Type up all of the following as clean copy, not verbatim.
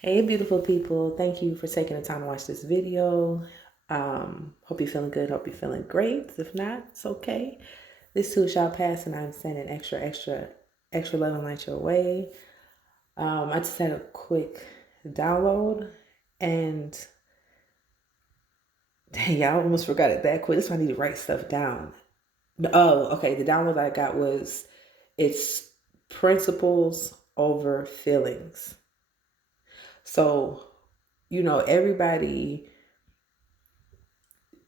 Hey, beautiful people. Thank you for taking the time to watch this video. Hope you're feeling good. Hope you're feeling great. If not, it's okay. This too shall pass, and I'm sending extra love and light your way. I just had a quick download, and dang, I almost forgot it that quick. This is why I need to write stuff down. Oh, okay. The download I got was it's principles over feelings. So, everybody,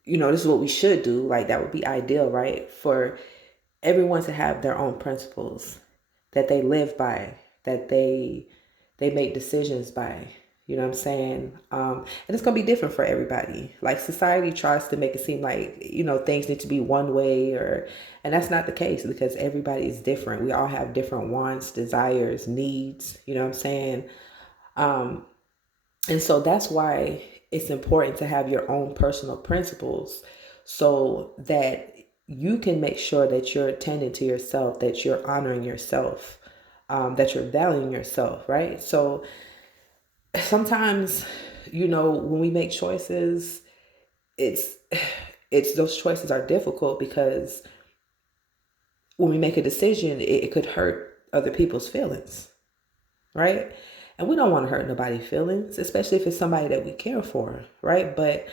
this is what we should do. Like, that would be ideal, right? For everyone to have their own principles that they live by, that they make decisions by. You know what I'm saying? And it's gonna be different for everybody. Like, society tries to make it seem like things need to be one way, and that's not the case because everybody is different. We all have different wants, desires, needs. You know what I'm saying? Um, and so that's why it's important to have your own personal principles so that you can make sure that you're attending to yourself, that you're honoring yourself, that you're valuing yourself, right? So sometimes, when we make choices, it's it's those choices are difficult because when we make a decision, it could hurt other people's feelings, right? And we don't want to hurt nobody's feelings, especially if it's somebody that we care for, right? But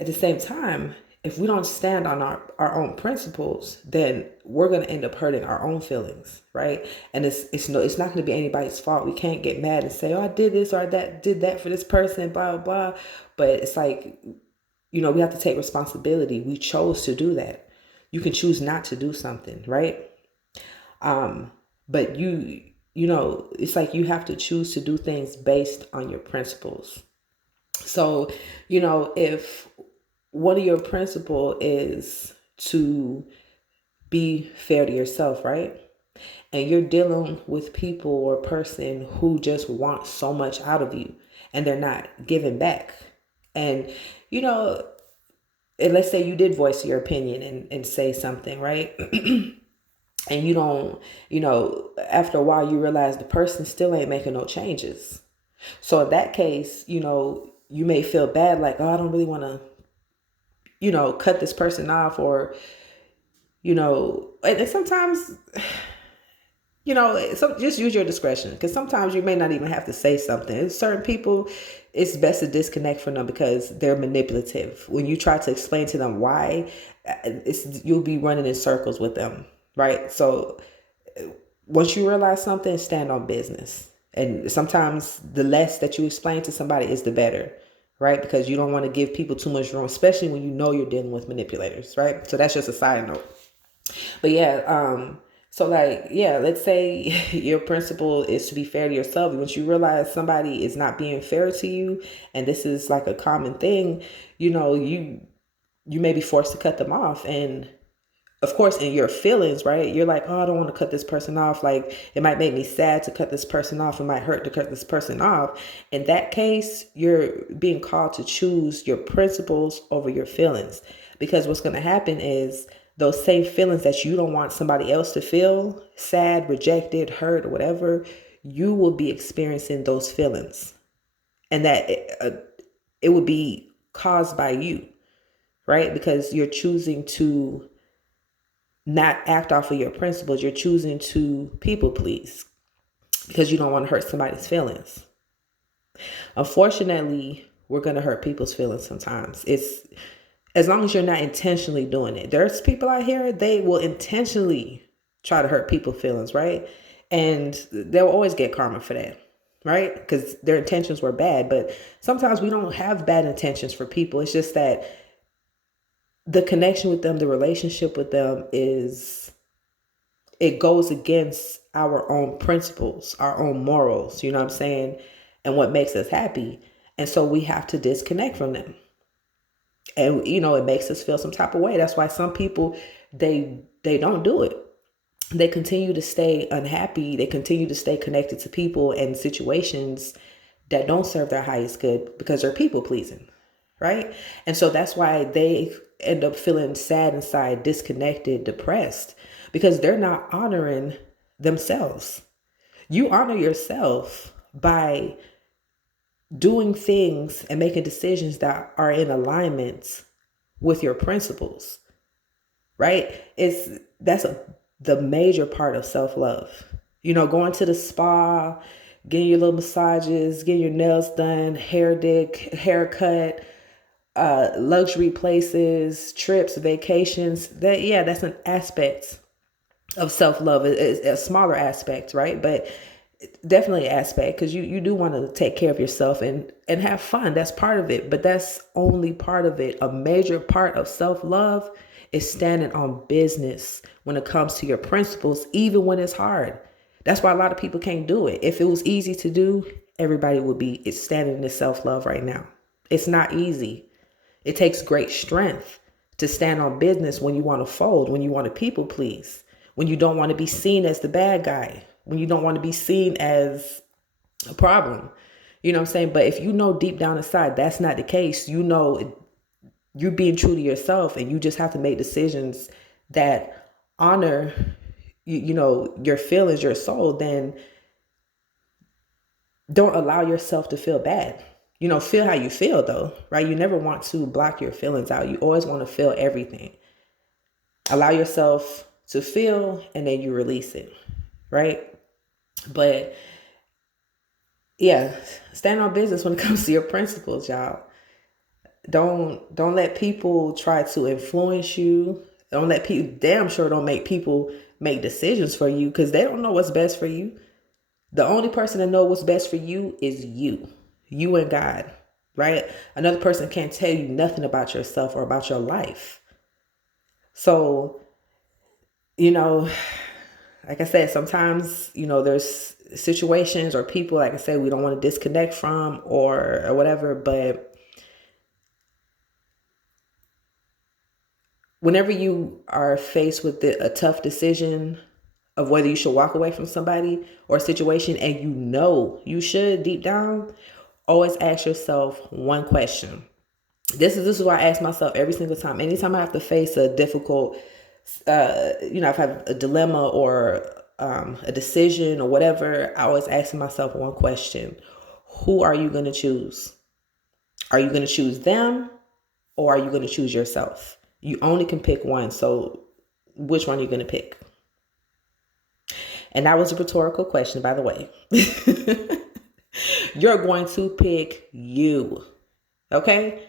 at the same time, if we don't stand on our own principles, then we're going to end up hurting our own feelings, right? And it's not going to be anybody's fault. We can't get mad and say, "Oh, I did this or I did that for this person," blah blah blah. But it's like, we have to take responsibility. We chose to do that. You can choose not to do something, right? Um, but it's like you have to choose to do things based on your principles. So, if one of your principle is to be fair to yourself, right? And you're dealing with people or a person who just wants so much out of you and they're not giving back. And, you know, and let's say you did voice your opinion and say something, right? And you don't, after a while you realize the person still ain't making no changes. So in that case, you may feel bad, like, oh, I don't really want to, cut this person off, or, and sometimes, so just use your discretion because sometimes you may not even have to say something. Certain people, it's best to disconnect from them because they're manipulative. When you try to explain to them why, you'll be running in circles with them, right? So once you realize something, stand on business. And sometimes the less that you explain to somebody is the better, right? Because you don't want to give people too much room, especially when you know you're dealing with manipulators, right? So that's just a side note. But yeah, so like, yeah, let's say your principle is to be fair to yourself. Once you realize somebody is not being fair to you, and this is like a common thing, you may be forced to cut them off. And of course, in your feelings, right? You're like, oh, I don't want to cut this person off. Like, it might make me sad to cut this person off. It might hurt to cut this person off. In that case, you're being called to choose your principles over your feelings. Because what's going to happen is those same feelings that you don't want somebody else to feel, sad, rejected, hurt, or whatever, you will be experiencing those feelings. And that it would be caused by you, right? Because you're choosing to not act off of your principles. You're choosing to people please because you don't want to hurt somebody's feelings. Unfortunately, we're going to hurt people's feelings sometimes. It's as long as you're not intentionally doing it. There's people out here, they will intentionally try to hurt people's feelings, right? And they'll always get karma for that, right? Because their intentions were bad. But sometimes we don't have bad intentions for people. It's just that the connection with them, the relationship with them it goes against our own principles, our own morals, you know what I'm saying? And what makes us happy. And so we have to disconnect from them. And it makes us feel some type of way. That's why some people they don't do it. They continue to stay unhappy. They continue to stay connected to people and situations that don't serve their highest good because they're people pleasing, right? And so that's why they end up feeling sad inside, disconnected, depressed, because they're not honoring themselves. You honor yourself by doing things and making decisions that are in alignment with your principles, right? The major part of self-love. Going to the spa, getting your little massages, getting your nails done, haircut, luxury places, trips, vacations. That's an aspect of self-love. It's a smaller aspect, right? But definitely an aspect, because you do want to take care of yourself and have fun. That's part of it, but that's only part of it. A major part of self-love is standing on business when it comes to your principles, even when it's hard. That's why a lot of people can't do it. If it was easy to do, everybody would be standing in self-love right now. It's not easy. It takes great strength to stand on business when you want to fold, when you want to people please, when you don't want to be seen as the bad guy, when you don't want to be seen as a problem. You know what I'm saying? But if you know deep down inside that's not the case, you're being true to yourself, and you just have to make decisions that honor your feelings, your soul, then don't allow yourself to feel bad. Feel how you feel though, right? You never want to block your feelings out. You always want to feel everything. Allow yourself to feel, and then you release it, right? But yeah, stand on business when it comes to your principles, y'all. Don't let people try to influence you. Don't let people, damn sure don't make people make decisions for you, because they don't know what's best for you. The only person that knows what's best for you is you and God, right? Another person can't tell you nothing about yourself or about your life. So, like I said, sometimes, there's situations or people, like I said, we don't want to disconnect from or whatever, but whenever you are faced with a tough decision of whether you should walk away from somebody or a situation, and you should deep down, always ask yourself one question. This is what I ask myself every single time. Anytime I have to face a difficult, I've had a dilemma or a decision or whatever, I always ask myself one question. Who are you going to choose? Are you going to choose them, or are you going to choose yourself? You only can pick one. So which one are you going to pick? And that was a rhetorical question, by the way. You're going to pick you. Okay?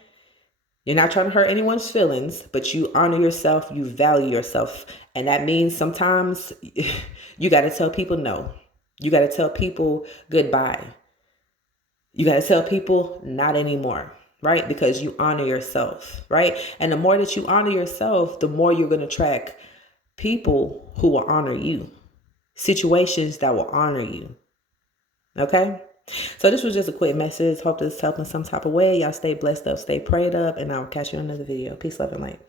You're not trying to hurt anyone's feelings, but you honor yourself, you value yourself. And that means sometimes you got to tell people no. You got to tell people goodbye. You got to tell people not anymore, right? Because you honor yourself, right? And the more that you honor yourself, the more you're going to attract people who will honor you, situations that will honor you. Okay? So this was just a quick message. Hope this helped in some type of way. Y'all stay blessed up, stay prayed up, and I'll catch you in another video. Peace, love, and light.